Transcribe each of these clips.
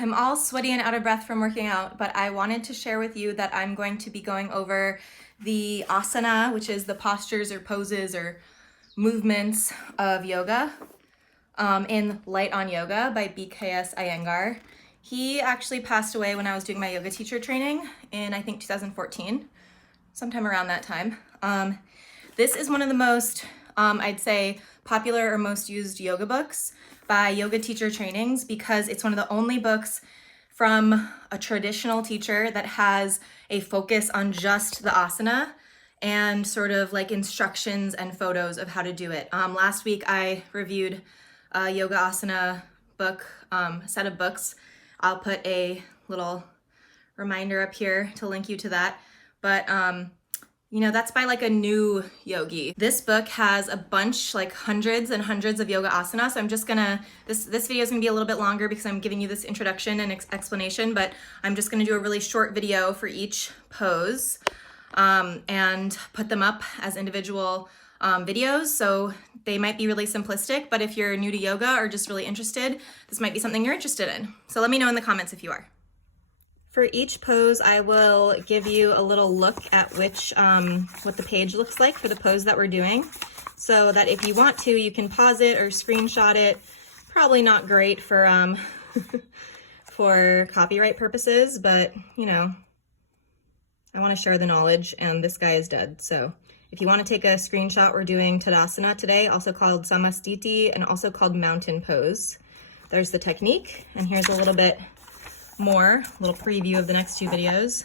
I'm all sweaty and out of breath from working out, but I wanted to share with you that I'm going to be going over the asana, which is the postures or poses or movements of yoga, in Light on Yoga by BKS Iyengar. He actually passed away when I was doing my yoga teacher training in, I think, 2014, sometime around that time. This is one of the most, I'd say, popular or most used yoga books by yoga teacher trainings because it's one of the only books from a traditional teacher that has a focus on just the asana and sort of like instructions and photos of how to do it. Last week I reviewed a yoga asana book, set of books. I'll put a little reminder up here to link you to that. But you know, that's by like a new yogi. This book has a bunch, like hundreds and hundreds of yoga asanas. So I'm just gonna, this video is gonna be a little bit longer because I'm giving you this introduction and explanation, but I'm just gonna do a really short video for each pose and put them up as individual videos. So they might be really simplistic, but if you're new to yoga or just really interested, this might be something you're interested in. So let me know in the comments if you are. For each pose, I will give you a little look at which, what the page looks like for the pose that we're doing, so that if you want to, you can pause it or screenshot it. Probably not great for, for copyright purposes, but you know, I want to share the knowledge and this guy is dead. So if you want to take a screenshot, we're doing Tadasana today, also called Samasthiti and also called mountain pose. There's the technique, and here's a little bit more, a little preview of the next two videos.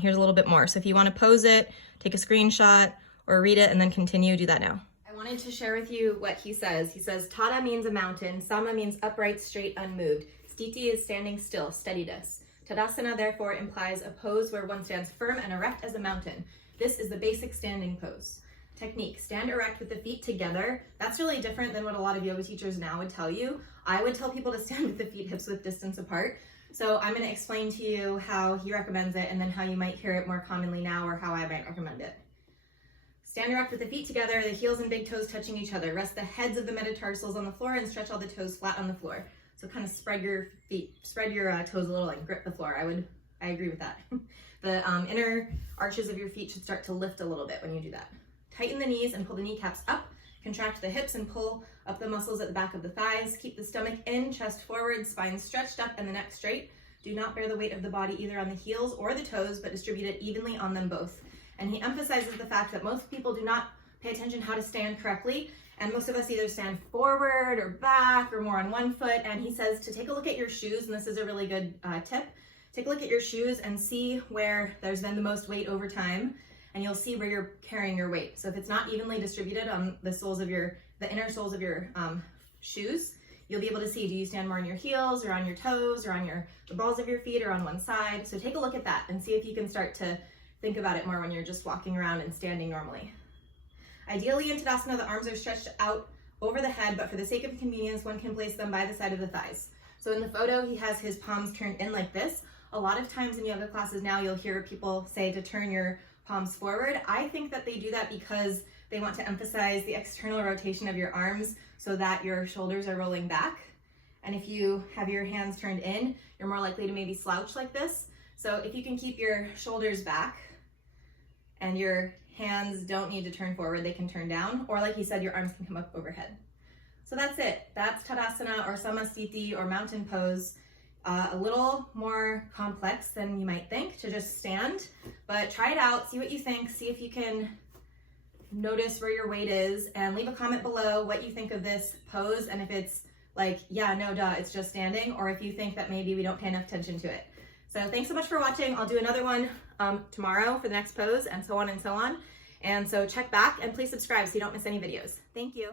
Here's a little bit more. So if you want to pose it, take a screenshot or read it and then continue, do that now. I wanted to share with you what he says. He says, Tada means a mountain, Sama means upright, straight, unmoved. Sthiti is standing still, steadiness. Tadasana therefore implies a pose where one stands firm and erect as a mountain. This is the basic standing pose. Technique, stand erect with the feet together. That's really different than what a lot of yoga teachers now would tell you. I would tell people to stand with the feet hips width distance apart. So I'm going to explain to you how he recommends it and then how you might hear it more commonly now or how I might recommend it. Stand erect with the feet together, the heels and big toes touching each other. Rest the heads of the metatarsals on the floor and stretch all the toes flat on the floor. So kind of spread your feet, spread your toes a little and grip the floor. I agree with that. The inner arches of your feet should start to lift a little bit when you do that. Tighten the knees and pull the kneecaps up. Contract the hips and pull up the muscles at the back of the thighs. Keep the stomach in, chest forward, spine stretched up, and the neck straight. Do not bear the weight of the body either on the heels or the toes, but distribute it evenly on them both. And he emphasizes the fact that most people do not pay attention how to stand correctly, and most of us either stand forward or back or more on one foot. And he says to take a look at your shoes, and this is a really good tip. Take a look at your shoes and see where there's been the most weight over time, and you'll see where you're carrying your weight. So if it's not evenly distributed on the soles of the inner soles of your shoes, you'll be able to see, do you stand more on your heels or on your toes or on the balls of your feet or on one side? So take a look at that and see if you can start to think about it more when you're just walking around and standing normally. Ideally in Tadasana, the arms are stretched out over the head, but for the sake of convenience, one can place them by the side of the thighs. So in the photo, he has his palms turned in like this. A lot of times in yoga classes now, you'll hear people say to turn your palms forward. I think that they do that because they want to emphasize the external rotation of your arms so that your shoulders are rolling back. And if you have your hands turned in, you're more likely to maybe slouch like this. So if you can keep your shoulders back and your hands don't need to turn forward, they can turn down, or like he said, your arms can come up overhead. So that's it. That's Tadasana or Samasthiti or mountain pose. A little more complex than you might think to just stand, but try it out, see what you think, see if you can notice where your weight is, and leave a comment below what you think of this pose, and if it's like, yeah, no, duh, it's just standing, or if you think that maybe we don't pay enough attention to it. So thanks so much for watching. I'll do another one tomorrow for the next pose, and so on and so on. And so check back and please subscribe so you don't miss any videos. Thank you.